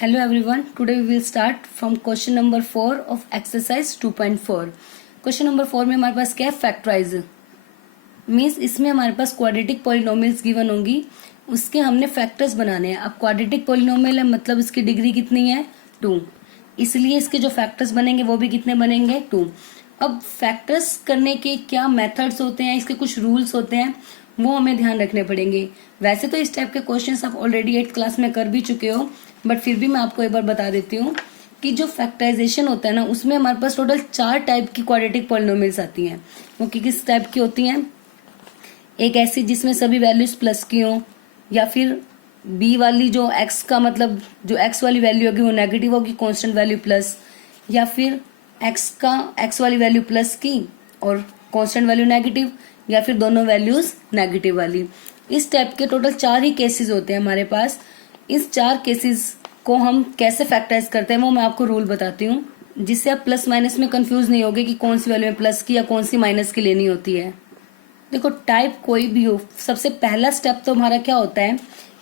Hello everyone, today we will start from question number 4 of exercise 2.4. Question number 4 में हमारे पास क्या है, factorise means इसमें हमारे पास क्वाड्रेटिक पॉलिनोमियल्स गिवन होंगी, उसके हमने फैक्टर्स बनाने हैं। अब क्वाड्रेटिक पॉलिनोमियल है मतलब इसकी डिग्री कितनी है 2, इसलिए इसके जो फैक्टर्स बनेंगे वो भी कितने बनेंगे 2। अब फैक्टर्स करने के क्या मेथड्स होते हैं, इसके कुछ रूल्स होते हैं, वो हमें ध्यान रखने पड़ेंगे। वैसे तो इस टाइप के क्वेश्चंस आप ऑलरेडी 8th क्लास में कर भी चुके हो, बट फिर भी मैं आपको एक बार बता देती हूँ कि जो फैक्टराइजेशन होता है ना, उसमें हमारे पास टोटल 4 टाइप की क्वाड्रेटिक पॉलिनोमियल्स आती हैं। वो किस टाइप की होती हैं? एक ऐसी जिसमें सभी वैल्यूज प्लस की हों, या फिर बी वाली जो एक्स का मतलब जो एक्स वाली वैल्यू होगी वो नेगेटिव होगी, कांस्टेंट वैल्यू प्लस, या फिर एक्स वाली वैल्यू प्लस की और कांस्टेंट वैल्यू नेगेटिव, या फिर दोनों वैल्यूज नेगेटिव वाली। इस टाइप के टोटल 4 ही केसेस होते हैं हमारे पास। इस 4 केसेस को हम कैसे फैक्टराइज करते हैं वो मैं आपको रूल बताती हूँ, जिससे आप प्लस माइनस में कंफ्यूज नहीं होगे कि कौन सी वैल्यू में प्लस की या कौन सी माइनस की लेनी होती है। देखो टाइप कोई भी हो, सबसे पहला स्टेप तो हमारा क्या होता है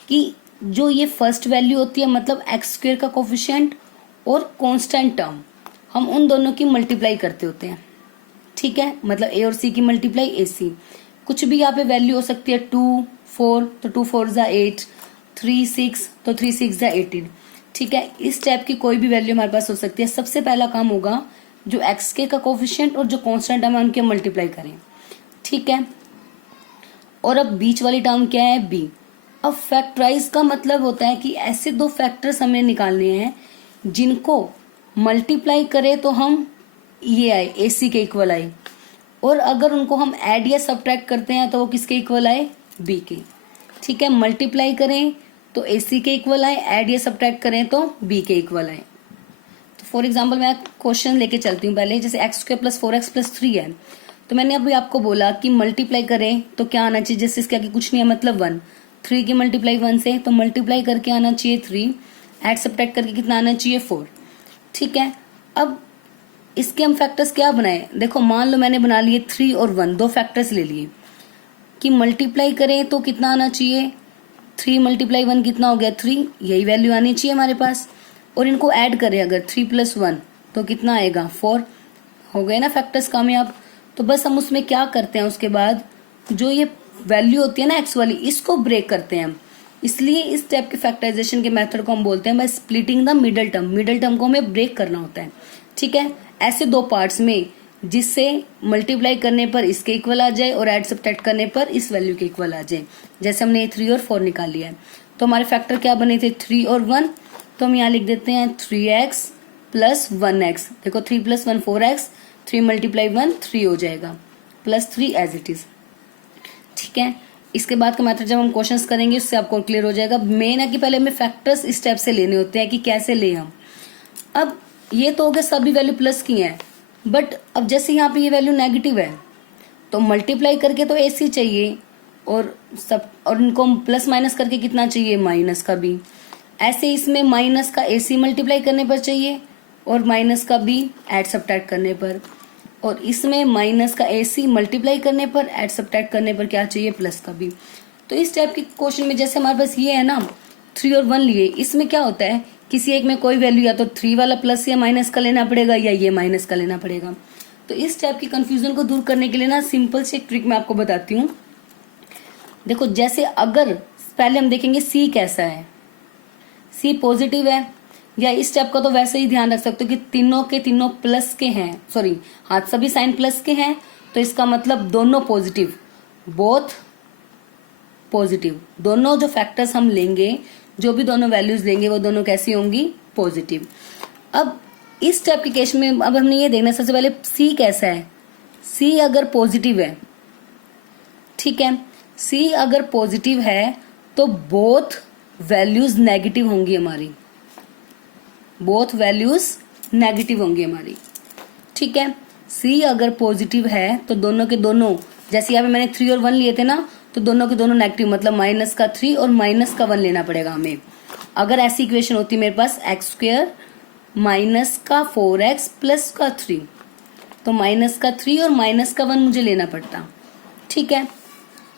कि जो ये फर्स्ट वैल्यू होती है मतलब एक्स स्क्वायर का कोफिशिएंट और कांस्टेंट टर्म, हम उन दोनों की मल्टीप्लाई करते होते हैं। ठीक है, मतलब ए और सी की मल्टीप्लाई ए सी। कुछ भी यहाँ पे वैल्यू हो सकती है, 2 4 तो 2 4 जा 8, 3 6 तो 3 6 जा 18। ठीक है, इस टाइप की कोई भी वैल्यू हमारे पास हो सकती है। सबसे पहला काम होगा जो एक्स के का कोफिशिएंट और जो कांस्टेंट टर्म है उनके मल्टीप्लाई करें। ठीक है, और अब बीच वाली टर्म क्या है, बी। अब फैक्टराइज का मतलब होता है कि ऐसे दो फैक्टर्स हमें निकालने हैं जिनको मल्टीप्लाई करें तो हम ये आए ए सी के इक्वल आए, और अगर उनको हम ऐड या सब्ट्रैक्ट करते हैं तो वो किसके इक्वल आए, बी के। ठीक है, मल्टीप्लाई करें तो ए सी के इक्वल आए, ऐड या सब्ट्रैक्ट करें तो बी के इक्वल आए। तो फॉर एग्जाम्पल मैं क्वेश्चन लेके चलती हूँ पहले। जैसे x square plus 4x plus 3 है, तो मैंने अभी आपको बोला कि मल्टीप्लाई करें तो क्या आना चाहिए, जैसे इसके आगे कुछ नहीं है मतलब 1, 3 की मल्टीप्लाई 1 से, तो मल्टीप्लाई करके आना चाहिए 3, ऐड सब्ट्रैक्ट करके कितना आना चाहिए 4। ठीक है, अब इसके हम फैक्टर्स क्या बनाए, देखो मान लो मैंने बना लिए 3 और 1, दो फैक्टर्स ले लिए कि मल्टीप्लाई करें तो कितना आना चाहिए, 3 मल्टीप्लाई 1 कितना हो गया 3, यही वैल्यू आनी चाहिए हमारे पास। और इनको ऐड करें अगर 3 प्लस 1 तो कितना आएगा 4, हो गए ना फैक्टर्स कामयाब। तो बस हम उसमें क्या करते हैं, उसके बाद जो ये वैल्यू होती है ना एक्स वाली, इसको ब्रेक करते हैं हम। इसलिए इस टाइप के फैक्टराइजेशन के मेथड को हम बोलते हैं by splitting the middle term. Middle term को हमें ब्रेक करना होता है। ठीक है, ऐसे दो पार्ट्स में जिससे मल्टीप्लाई करने पर इसके इक्वल आ जाए और ऐड सब्ट्रैक्ट करने पर इस वैल्यू के इक्वल आ जाए। जैसे हमने 3 और 4 निकाल लिया है, तो हमारे फैक्टर क्या बने थे 3 और 1, तो हम यहाँ लिख देते हैं 3x प्लस 1x। देखो 3 प्लस 1 4x, 3 मल्टीप्लाई 1 3 हो जाएगा, प्लस 3 एज इट इज। ठीक है, इसके बाद का मेथड जब हम क्वेश्चंस करेंगे उससे आपको क्लियर हो जाएगा। मेन है कि पहले हमें फैक्टर्स इस टाइप से लेने होते हैं कि कैसे ले हम। अब ये तो हो गया सभी वैल्यू प्लस की हैं, बट अब जैसे यहाँ पे ये वैल्यू नेगेटिव है तो मल्टीप्लाई करके तो ए सी चाहिए, और इनको प्लस माइनस करके कितना चाहिए, माइनस का बी। ऐसे इसमें माइनस का ए सी मल्टीप्लाई करने पर चाहिए और माइनस का बी ऐड सब्ट्रैक्ट करने पर, और इसमें माइनस का ए सी मल्टीप्लाई करने पर ऐड सब्ट्रैक्ट करने पर क्या चाहिए, प्लस का बी। तो इस टाइप के क्वेश्चन में जैसे हमारे पास ये है ना 3 और 1 लिए, इसमें क्या होता है किसी एक में कोई वैल्यू या तो 3 वाला प्लस या माइनस का लेना पड़ेगा या ये माइनस का लेना पड़ेगा। तो इस टाइप की कंफ्यूजन को दूर करने के लिए ना सिंपल से एक ट्रिक मैं आपको बताती हूँ। देखो जैसे अगर पहले हम देखेंगे सी कैसा है, सी पॉजिटिव है, या इस स्टेप का तो वैसे ही ध्यान रख सकते हो कि तीनों के तीनों प्लस के हैं, सॉरी हाथ सभी साइन प्लस के हैं, तो इसका मतलब दोनों पॉजिटिव, बोथ पॉजिटिव। दोनों जो फैक्टर्स हम लेंगे, जो भी दोनों वैल्यूज लेंगे वो दोनों कैसी होंगी, पॉजिटिव। अब इस टाइप के केस में अब हमने ये देखना सबसे पहले सी कैसा है। सी अगर पॉजिटिव है, ठीक है, सी अगर पॉजिटिव है तो बोथ वैल्यूज नेगेटिव होंगी हमारी, बोथ वैल्यूज नेगेटिव होंगी हमारी। ठीक है, सी अगर पॉजिटिव है तो दोनों के दोनों, जैसे यहाँ पे मैंने 3 और 1 लिए थे ना, तो दोनों के दोनों नेगेटिव, मतलब माइनस का 3 और माइनस का 1 लेना पड़ेगा हमें। अगर ऐसी इक्वेशन होती मेरे पास एक्स स्क्वायर माइनस का 4x प्लस का 3, तो माइनस का 3 और माइनस का 1 मुझे लेना पड़ता। ठीक है,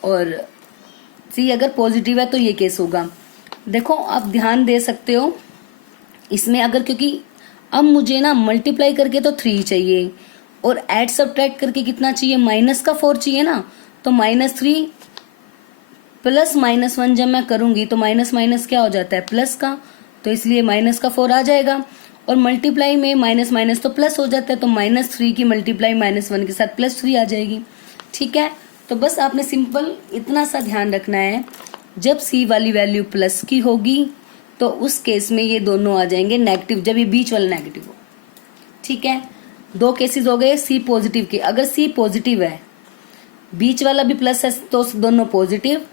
और सी अगर पॉजिटिव है तो ये केस होगा। देखो आप ध्यान दे सकते हो इसमें अगर, क्योंकि अब मुझे ना मल्टीप्लाई करके तो 3 चाहिए और ऐड सब्ट्रैक्ट करके कितना चाहिए, -4 चाहिए ना, तो -3 प्लस -1 जब मैं करूंगी तो माइनस माइनस क्या हो जाता है, प्लस का, तो इसलिए -4 आ जाएगा। और मल्टीप्लाई में माइनस माइनस तो प्लस हो जाता है, तो -3 की मल्टीप्लाई -1 के साथ +3 आ जाएगी। ठीक है, तो बस आपने सिंपल इतना सा ध्यान रखना है, जब सी वाली वैल्यू प्लस की होगी तो उस केस में ये दोनों आ जाएंगे नेगेटिव, जब ये बीच वाला नेगेटिव हो। ठीक है, 2 केसेस हो गए सी पॉजिटिव के। अगर सी पॉजिटिव है, बीच वाला भी प्लस है तो दोनों पॉजिटिव,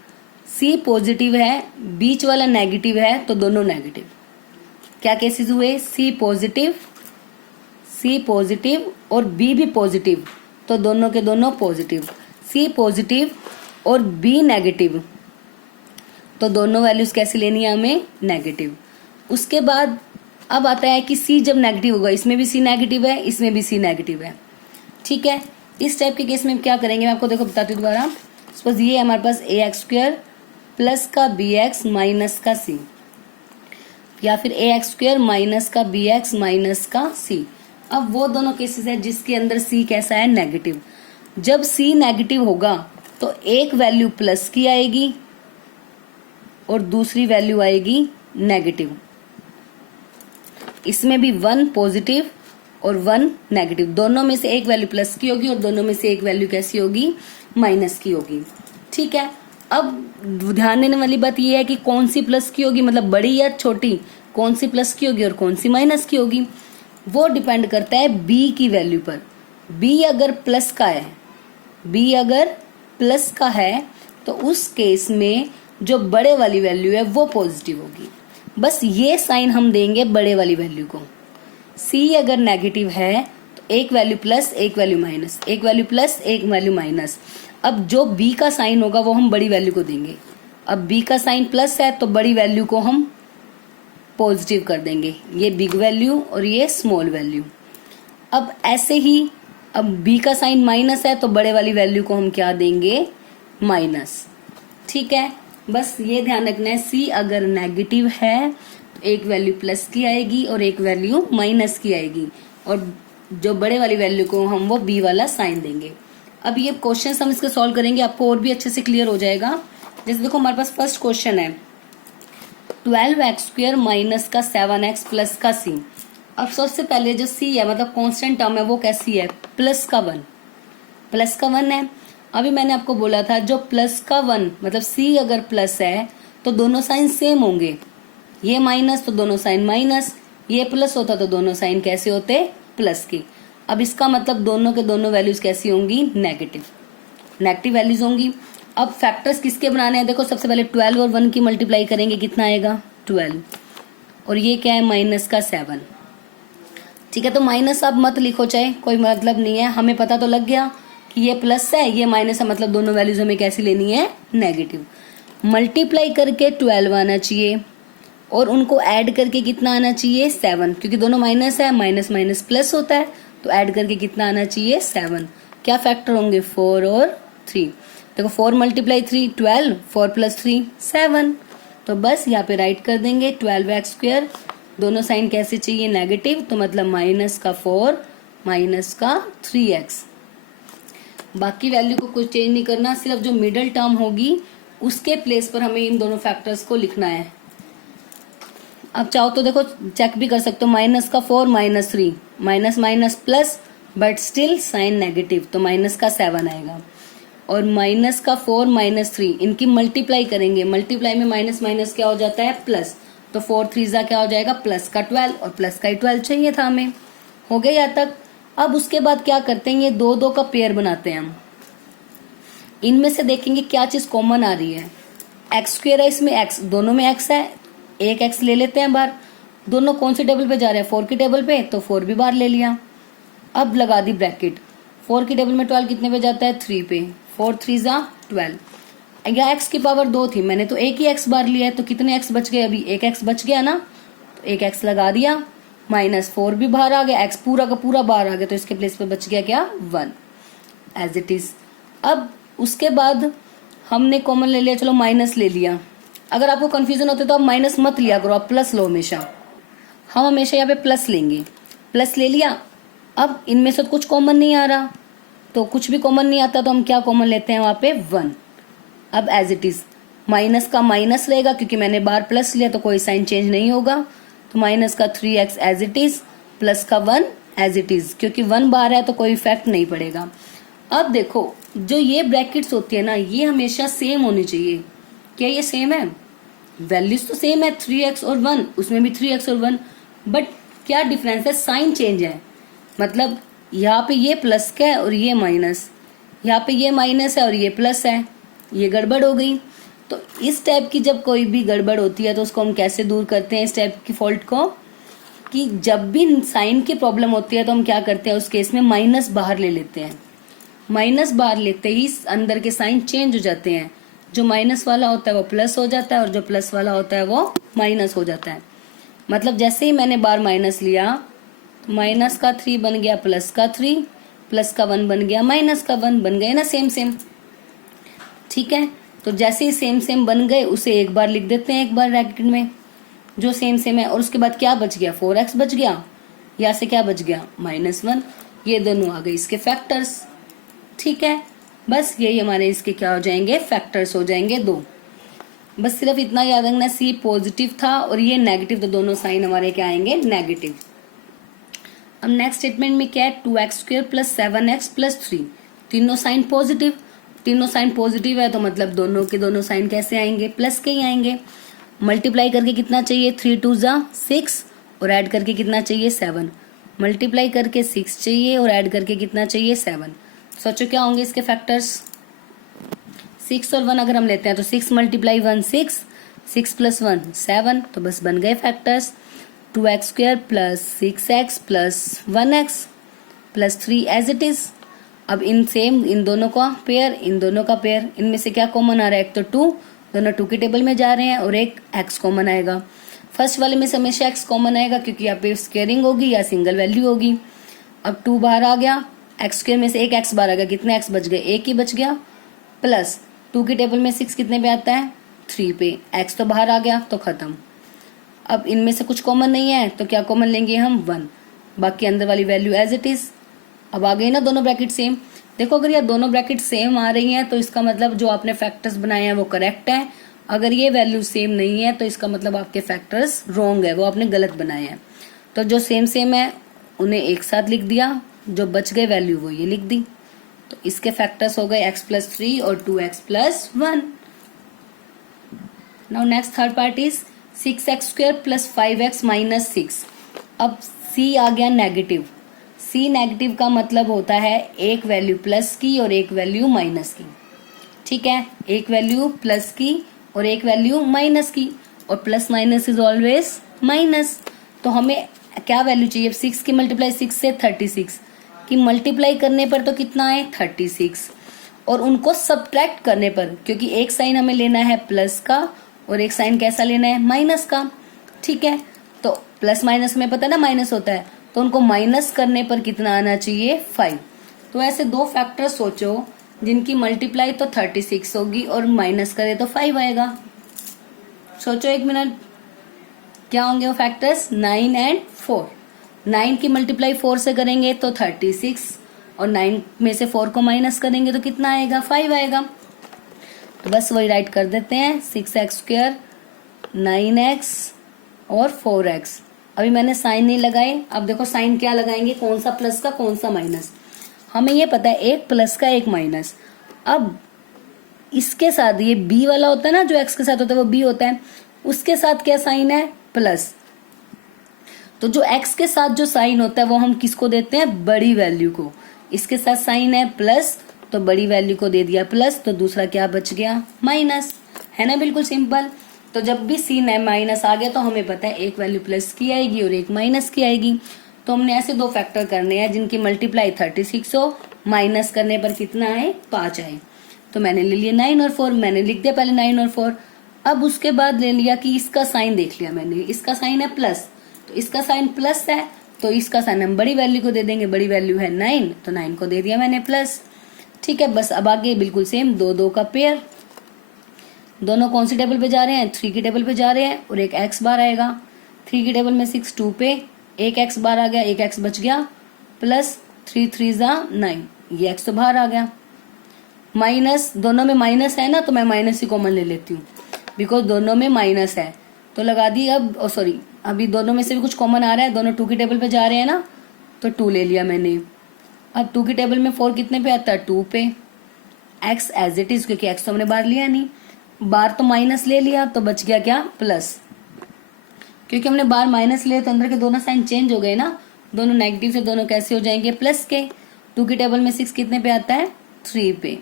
सी पॉजिटिव है, बीच वाला नेगेटिव है तो दोनों नेगेटिव। क्या केसेस हुए, सी पॉजिटिव और बी भी पॉजिटिव तो दोनों के दोनों पॉजिटिव, सी पॉजिटिव और बी नेगेटिव तो दोनों वैल्यूज कैसी लेनी है हमें, नेगेटिव। उसके बाद अब आता है कि सी जब नेगेटिव होगा, इसमें भी सी नेगेटिव है, इसमें भी सी नेगेटिव है। ठीक है, इस टाइप के केस में क्या करेंगे, मैं आपको देखो बताती हूँ दोबारा। सपोज ये हमारे पास ax² प्लस का bx माइनस का c, या फिर ax² माइनस का bx माइनस का c। अब वो दोनों केसेस है जिसके अंदर c कैसा है, नेगेटिव। जब c नेगेटिव होगा तो एक वैल्यू प्लस की आएगी और दूसरी वैल्यू आएगी नेगेटिव। इसमें भी 1 पॉजिटिव और 1 नेगेटिव, दोनों में से एक वैल्यू प्लस की होगी और दोनों में से एक वैल्यू कैसी होगी, माइनस की होगी। ठीक है, अब ध्यान देने वाली बात यह है कि कौन सी प्लस की होगी, मतलब बड़ी या छोटी, कौन सी प्लस की होगी और कौन सी माइनस की होगी, वो डिपेंड करता है बी की वैल्यू पर। बी अगर प्लस का है तो उस केस में जो बड़े वाली वैल्यू है वो पॉजिटिव होगी। बस ये साइन हम देंगे बड़े वाली वैल्यू को। सी अगर नेगेटिव है तो एक वैल्यू प्लस एक वैल्यू माइनस, एक वैल्यू प्लस एक वैल्यू माइनस। अब जो बी का साइन होगा वो हम बड़ी वैल्यू को देंगे। अब बी का साइन प्लस है तो बड़ी वैल्यू को हम पॉजिटिव कर देंगे, ये बिग वैल्यू और ये स्मॉल वैल्यू। अब ऐसे ही अब बी का साइन माइनस है तो बड़े वाली वैल्यू को हम क्या देंगे, माइनस। ठीक है, बस ये ध्यान रखना है, सी अगर नेगेटिव है तो एक वैल्यू प्लस की आएगी और एक वैल्यू माइनस की आएगी, और जो बड़े वाली वैल्यू को हम वो बी वाला साइन देंगे। अब ये क्वेश्चन हम इसके सॉल्व करेंगे, आपको और भी अच्छे से क्लियर हो जाएगा। जैसे देखो हमारे पास फर्स्ट क्वेश्चन है 12x² माइनस का 7x प्लस का c। अब सबसे पहले जो c है मतलब कांस्टेंट टर्म है वो कैसी है, प्लस का 1 है। अभी मैंने आपको बोला था जो प्लस का 1 मतलब c अगर प्लस है तो दोनों साइन सेम होंगे, ये माइनस तो दोनों साइन माइनस, ये प्लस होता तो दोनों साइन कैसे होते, प्लस की। अब इसका मतलब दोनों के दोनों वैल्यूज कैसी होंगी, नेगेटिव वैल्यूज होंगी। अब फैक्टर्स किसके बनाने हैं, देखो सबसे पहले 12 और 1 की मल्टीप्लाई करेंगे, कितना आएगा 12, और ये क्या है माइनस का 7। ठीक है, तो माइनस अब मत लिखो, चाहे कोई मतलब नहीं है, हमें पता तो लग गया कि ये प्लस है ये माइनस है, मतलब दोनों वैल्यूज हमें कैसी लेनी है, नेगेटिव। मल्टीप्लाई करके 12 आना चाहिए और उनको ऐड करके कितना आना चाहिए, 7, क्योंकि दोनों माइनस है, माइनस माइनस प्लस होता है, तो ऐड करके कितना आना चाहिए, 7। क्या फैक्टर होंगे, 4 और 3। देखो 4 मल्टीप्लाई 3 12, 4 प्लस 3 7। तो बस यहाँ पे राइट कर देंगे 12x², दोनों साइन कैसे चाहिए, नेगेटिव, तो मतलब माइनस का 4 माइनस का 3x। बाकी वैल्यू को कुछ चेंज नहीं करना, सिर्फ जो मिडल टर्म होगी उसके प्लेस पर हमें इन दोनों फैक्टर्स को लिखना है। अब चाहो तो देखो चेक भी कर सकते हो, माइनस का 4 minus 3, minus minus plus but still sign negative, तो माइनस का 7 आएगा। और माइनस का 4 माइनस 3 इनकी मल्टीप्लाई करेंगे, मल्टीप्लाई में माइनस माइनस क्या हो जाता है, प्लस, तो 4 3 क्या हो जाएगा, प्लस का 12, और प्लस का ही 12 चाहिए था हमें। हो गया यहाँ तक। अब उसके बाद क्या करते हैं, ये 2 2 का पेयर बनाते हैं हम। इनमें से देखेंगे क्या चीज कॉमन आ रही है, x² है, इसमें x, दोनों में x है, एक x ले लेते हैं बाहर। दोनों कौन सी टेबल पे जा रहे हैं, 4 की टेबल पे, तो 4 भी बाहर ले लिया। अब लगा दी ब्रैकेट, 4 की टेबल में 12 कितने पे जाता है, 3 पे, 4 3 12। या x की पावर 2 थी, मैंने तो एक ही x बार लिया है, तो कितने x बच गए, अभी एक x बच गया ना, तो एक x लगा दिया, माइनस 4 भी बाहर आ गया, x पूरा का पूरा बाहर आ गया, तो इसके प्लेस पे बच गया क्या, 1 एज इट इज। अब उसके बाद हमने कॉमन ले लिया, चलो माइनस ले लिया। अगर आपको कंफ्यूजन होता है तो आप माइनस मत लिया करो, आप प्लस लो हमेशा। हम हमेशा यहाँ पे प्लस लेंगे, प्लस ले लिया। अब इनमें से कुछ कॉमन नहीं आ रहा, तो कुछ भी कॉमन नहीं आता तो हम क्या कॉमन लेते हैं वहाँ पे 1। अब एज इट इज माइनस का माइनस रहेगा, क्योंकि मैंने बार प्लस लिया तो कोई साइन चेंज नहीं होगा, तो माइनस का 3x as it is, plus का 1 एज इट इज, क्योंकि 1 बार है तो कोई इफेक्ट नहीं पड़ेगा। अब देखो जो ये ब्रैकेट्स होती है ना, ये हमेशा सेम होनी चाहिए। क्या ये सेम है? वैल्यूज तो सेम है, 3x और 1, उसमें भी 3x और 1, बट क्या डिफरेंस है? साइन चेंज है। मतलब यहाँ पे ये प्लस का है और ये माइनस, यहाँ पे ये माइनस है और ये प्लस है, ये गड़बड़ हो गई। तो इस टाइप की जब कोई भी गड़बड़ होती है तो उसको हम कैसे दूर करते हैं इस टाइप की फॉल्ट को, कि जब भी साइन की प्रॉब्लम होती है तो हम क्या करते हैं उस केस में माइनस बाहर ले लेते हैं। माइनस बाहर लेते ही अंदर के साइन चेंज हो जाते हैं, जो माइनस वाला होता है वो प्लस हो जाता है और जो प्लस वाला होता है वो माइनस हो जाता है। मतलब जैसे ही मैंने बार माइनस लिया तो माइनस का 3 बन गया प्लस का 3, प्लस का 1 बन गया माइनस का 1, बन गए ना सेम सेम। ठीक है, तो जैसे ही सेम सेम बन गए उसे एक बार लिख देते हैं, एक बार ब्रैकेट में जो सेम सेम है, और उसके बाद क्या बच गया? 4x बच गया, यहाँ से क्या बच गया? -1। ये दोनों आ गए इसके फैक्टर्स। ठीक है, बस यही हमारे इसके क्या हो जाएंगे? फैक्टर्स हो जाएंगे 2। बस सिर्फ इतना याद रखना, सी पॉजिटिव था और ये नेगेटिव, तो दोनों साइन हमारे क्या आएंगे? नेगेटिव। अब नेक्स्ट स्टेटमेंट में क्या है? 2x² + 7x + 3, तीनों साइन पॉजिटिव। तीनों साइन पॉजिटिव है तो मतलब दोनों के दोनों साइन कैसे आएंगे? प्लस के ही आएंगे। मल्टीप्लाई करके कितना चाहिए? 3 2 = 6 और ऐड करके कितना चाहिए? 7। मल्टीप्लाई करके 6 चाहिए और ऐड करके कितना चाहिए? 7। सोचो क्या होंगे इसके फैक्टर्स? 6 और 1 अगर हम लेते हैं तो 6 × 1 6, 6 + 1 7, तो बस बन गए factors. 2x² + 6x + 1x + 3 as it is. अब इन दोनों का पेयर, इन दोनों का पेयर, इनमें से क्या कॉमन आ रहा है? एक तो 2, दोनों 2 की टेबल में जा रहे हैं, और एक x कॉमन आएगा। फर्स्ट वाले में से हमेशा x कॉमन आएगा क्योंकि यहाँ पे स्केयरिंग होगी या सिंगल वैल्यू होगी। अब 2 बाहर आ गया, x² में से एक x बाहर आ गया, कितने x बच गए? एक ही बच गया, प्लस 2 की टेबल में 6 कितने पे आता है? 3 पे, x तो बाहर आ गया तो खत्म। अब इनमें से कुछ कॉमन नहीं है तो क्या कॉमन लेंगे हम? 1, बाकी अंदर वाली वैल्यू एज इट इज। अब आ गई ना दोनों ब्रैकेट सेम। देखो अगर ये दोनों ब्रैकेट सेम आ रही हैं तो इसका मतलब जो आपने फैक्टर्स बनाए हैं वो करेक्ट है। अगर ये वैल्यू सेम नहीं है तो इसका मतलब आपके फैक्टर्स रॉन्ग है, वो आपने गलत बनाए हैं। तो जो सेम सेम है उन्हें एक साथ लिख दिया, जो बच गए वैल्यू वो ये लिख दी। तो इसके फैक्टर्स हो गए x + 3 और 2x + 1। Now next third part is 6x² + 5x - 6। अब c आ गया नेगेटिव। सी नेगेटिव का मतलब होता है एक वैल्यू प्लस की और एक वैल्यू माइनस की। ठीक है, एक वैल्यू प्लस की और एक वैल्यू माइनस की, और plus minus is always minus. तो हमें क्या वैल्यू चाहिए? 6 की मल्टीप्लाई 6 से 36 की मल्टीप्लाई करने पर तो कितना है? 36, और उनको सब्ट्रैक्ट करने पर, क्योंकि एक साइन हमें लेना है प्लस का और एक साइन कैसा लेना है? माइनस का। ठीक है, तो प्लस माइनस हमें पता है ना माइनस होता है, तो उनको माइनस करने पर कितना आना चाहिए? 5। तो ऐसे 2 फैक्टर सोचो जिनकी मल्टीप्लाई तो 36 होगी और माइनस करे तो 5 आएगा। सोचो 1 मिनट, क्या होंगे वो फैक्टर्स? 9 और 4। 9 की मल्टीप्लाई 4 से करेंगे तो 36, और 9 में से 4 को माइनस करेंगे तो कितना आएगा? 5 आएगा। तो बस वही राइट कर देते हैं, 6x², 9x और 4x। अभी मैंने साइन नहीं लगाए। अब देखो साइन क्या लगाएंगे, कौन सा प्लस का कौन सा माइनस। हमें ये पता है एक प्लस का एक माइनस। अब इसके साथ ये बी वाला होता है ना, जो एक्स के साथ होता है वो बी होता है, उसके साथ क्या साइन है? प्लस। तो जो एक्स के साथ जो साइन होता है वो हम किसको देते हैं? बड़ी वैल्यू को। इसके साथ साइन है प्लस तो बड़ी वैल्यू को दे दिया प्लस, तो दूसरा क्या बच गया? माइनस। है ना, बिल्कुल सिंपल। तो जब भी सी माइनस आ गया तो हमें पता है एक वैल्यू प्लस की आएगी और एक माइनस की आएगी। तो हमने ऐसे 2 फैक्टर करने हैं जिनकी मल्टीप्लाई 36 हो, माइनस करने पर कितना आए? 5 आए। तो मैंने ले लिया 9 और 4, मैंने लिख दिया पहले 9 और 4। अब उसके बाद ले लिया कि इसका साइन देख लिया मैंने, इसका साइन है प्लस, तो इसका साइन प्लस है तो इसका साइन हम बड़ी वैल्यू को दे देंगे। बड़ी वैल्यू है 9, तो 9 को दे दिया मैंने प्लस। ठीक है, बस अब आगे बिल्कुल सेम 2 2 का पेयर। दोनों कौन सी टेबल पे जा रहे हैं? 3 की टेबल पे जा रहे हैं, और एक x बार आएगा। 3 की टेबल में 6 2 पे, एक एक्स बाहर आ गया, एक एक्स बच गया, प्लस 3 3 जा 9, ये एक्स तो बाहर आ गया। माइनस, दोनों में माइनस है ना, तो मैं माइनस ही कॉमन ले लेती हूँ बिकॉज दोनों में माइनस है, तो लगा दी। अब सॉरी, अभी दोनों में से भी कुछ कॉमन आ रहा है, दोनों 2 की टेबल पे जा रहे हैं ना, तो 2 ले लिया मैंने। अब 2 की टेबल में 4 कितने पे आता है, 2 पे, एक्स एज इट इज, क्योंकि एक्स तो हमने बाहर लिया नहीं, बाहर तो माइनस ले लिया, तो बच गया क्या, प्लस, क्योंकि हमने बाहर माइनस लिया तो अंदर के दोनों साइन चेंज हो गए ना, दोनों नेगेटिव से दोनों कैसे हो जाएंगे, प्लस के। 2 की टेबल में 6 कितने पे आता है, 3 पे,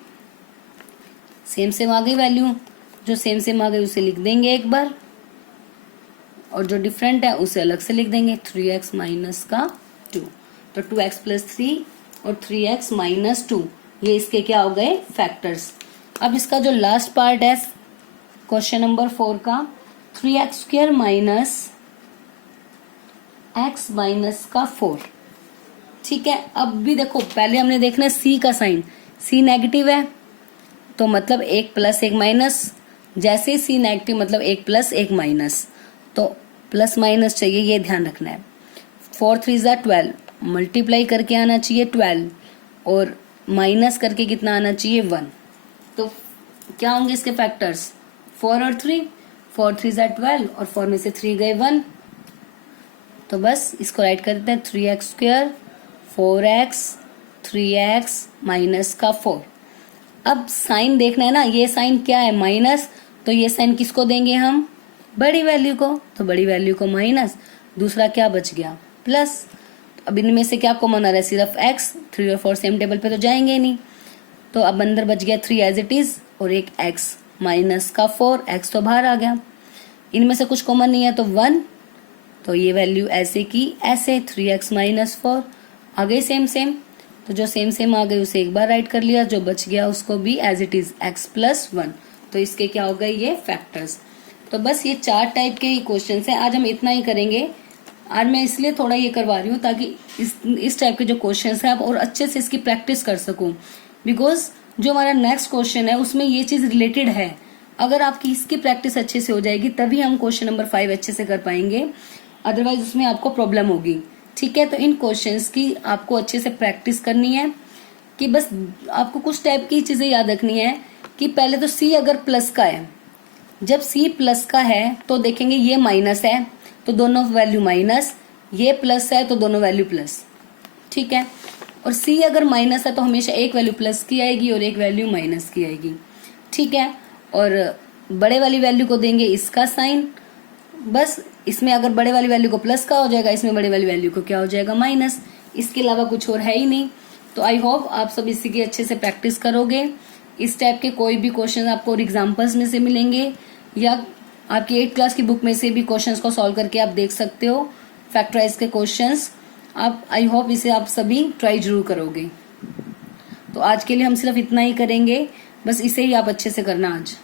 सेम सेम आ गई वैल्यू, जो सेम सेम आ गई उसे लिख देंगे एक बार, और जो डिफरेंट है उसे अलग से लिख देंगे, 3x माइनस का 2, तो 2x प्लस 3 और 3x माइनस 2, ये इसके क्या हो गए, फैक्टर्स। अब इसका जो लास्ट पार्ट है क्वेश्चन नंबर 4 का, 3x square minus x minus का 4, ठीक है। अब भी देखो, पहले हमने देखना है c का साइन, c नेगेटिव है तो मतलब 1 प्लस 1 माइनस, जैसे ही c नेगेटिव मतलब 1 प्लस 1 माइनस, तो प्लस माइनस चाहिए, ये ध्यान रखना है। 4 3 जा 12, मल्टीप्लाई करके आना चाहिए 12, और माइनस करके कितना आना चाहिए, 1। तो क्या होंगे इसके फैक्टर्स, 4 और 3, 4 3 जा 12, और 4 में से 3 गए 1, तो बस इसको राइट कर देते हैं, 3x square 4x 3x minus का 4। अब साइन देखना है ना, ये साइन क्या है, माइनस, तो ये साइन किसको देंगे हम, बड़ी वैल्यू को, तो बड़ी वैल्यू को माइनस, दूसरा क्या बच गया, प्लस। अब इनमें से क्या कॉमन आ रहा है, सिर्फ x, 3 और 4 सेम टेबल पे तो जाएंगे नहीं, तो अब अंदर बच गया 3 एज इट इज, और एक x माइनस का 4, x तो बाहर आ गया। इनमें से कुछ कॉमन नहीं है तो 1, तो ये वैल्यू ऐसे की ऐसे, 3x माइनस 4 आ गई सेम सेम, तो जो सेम सेम आ गई उसे एक बार राइट कर लिया, जो बच गया उसको भी as it is x plus 1, तो इसके क्या हो गए, ये फैक्टर्स। तो बस ये 4 टाइप के ही क्वेश्चन हैं, आज हम इतना ही करेंगे। आज मैं इसलिए थोड़ा ये करवा रही हूँ ताकि इस टाइप के जो क्वेश्चन है आप और अच्छे से इसकी प्रैक्टिस कर सकूं, बिकॉज जो हमारा नेक्स्ट क्वेश्चन है उसमें ये चीज रिलेटेड है। अगर आपकी इसकी प्रैक्टिस अच्छे से हो जाएगी तभी हम क्वेश्चन नंबर 5 अच्छे से कर पाएंगे, अदरवाइज उसमें आपको प्रॉब्लम होगी, ठीक है। तो इन क्वेश्चंस की आपको अच्छे से प्रैक्टिस करनी है, कि बस आपको कुछ टाइप की चीजें याद रखनी है, कि पहले तो सी अगर प्लस का है, जब सी प्लस का है तो देखेंगे ये माइनस है तो दोनों वैल्यू माइनस, ये प्लस है तो दोनों वैल्यू प्लस, ठीक है। और सी अगर माइनस है तो हमेशा एक वैल्यू प्लस की आएगी और एक वैल्यू माइनस की आएगी, ठीक है। और बड़े वाली वैल्यू को देंगे इसका साइन, बस इसमें अगर बड़े वाली वैल्यू को प्लस का हो जाएगा, इसमें बड़े वाली वैल्यू को क्या हो जाएगा, माइनस, इसके अलावा कुछ और है ही नहीं। तो आई होप आप सब इसी की अच्छे से प्रैक्टिस करोगे। इस टाइप के कोई भी क्वेश्चन आपको और एग्जाम्पल्स में से मिलेंगे, या आपकी 8th क्लास की बुक में से भी क्वेश्चंस को सॉल्व करके आप देख सकते हो, फैक्टराइज के क्वेश्चंस। आप आई होप इसे आप सभी ट्राई जरूर करोगे। तो आज के लिए हम सिर्फ इतना ही करेंगे, बस इसे ही आप अच्छे से करना आज।